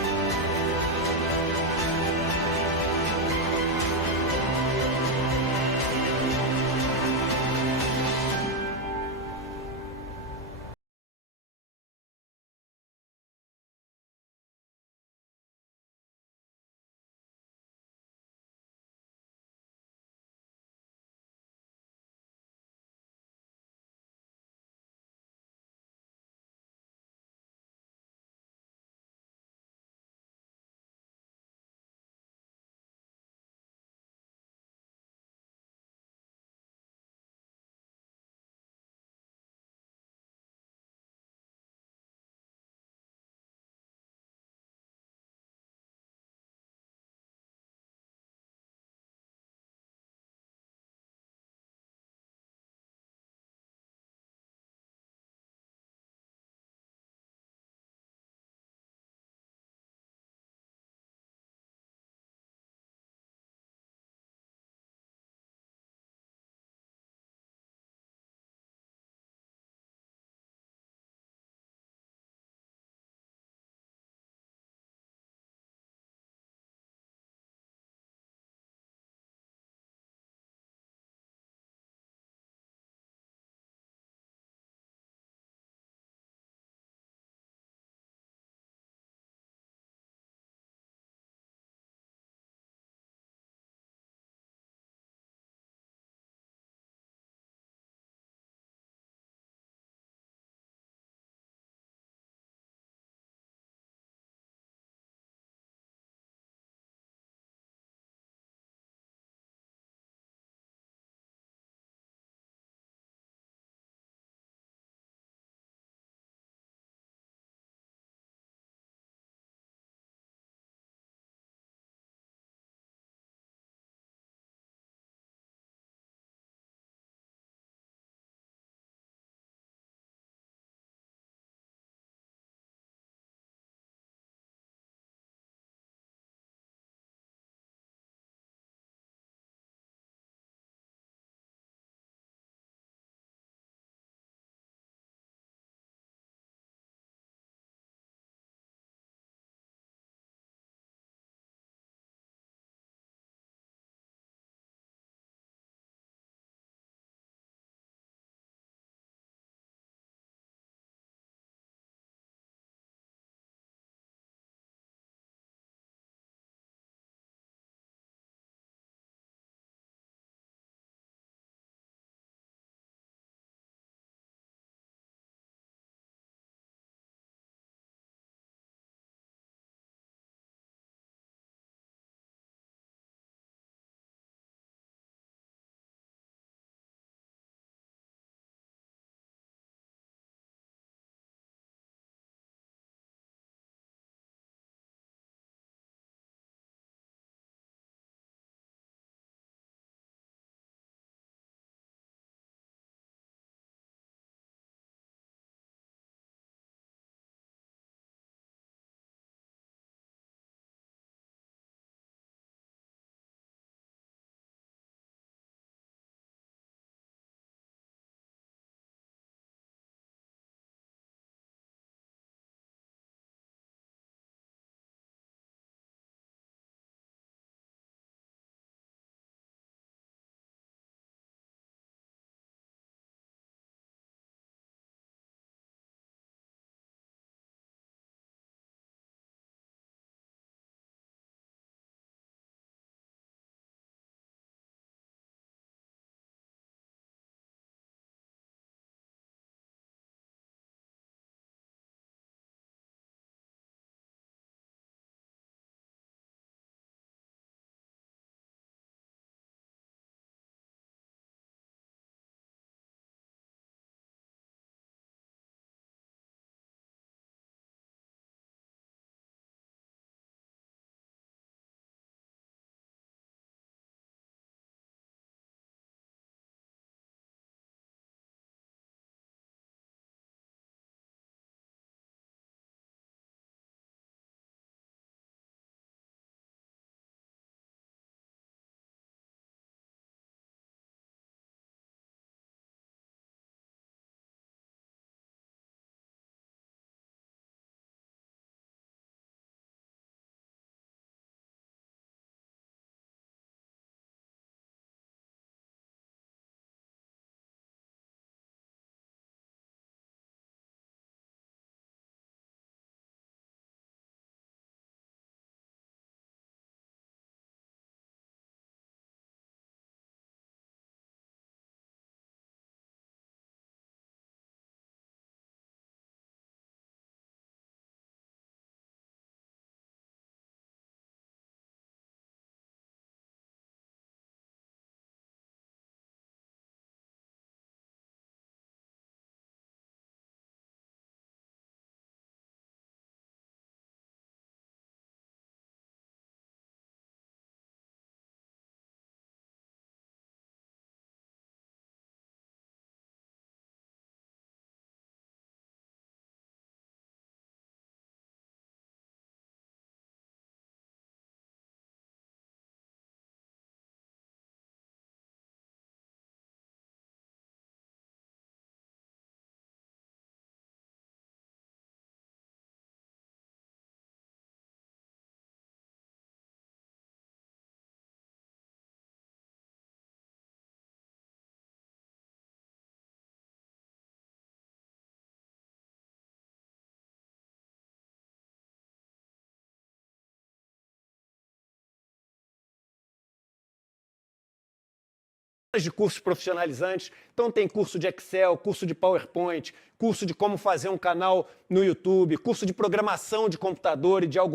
de cursos profissionalizantes. Então tem curso de Excel, curso de PowerPoint, curso de como fazer um canal no YouTube, curso de programação de computador e de algoritmo.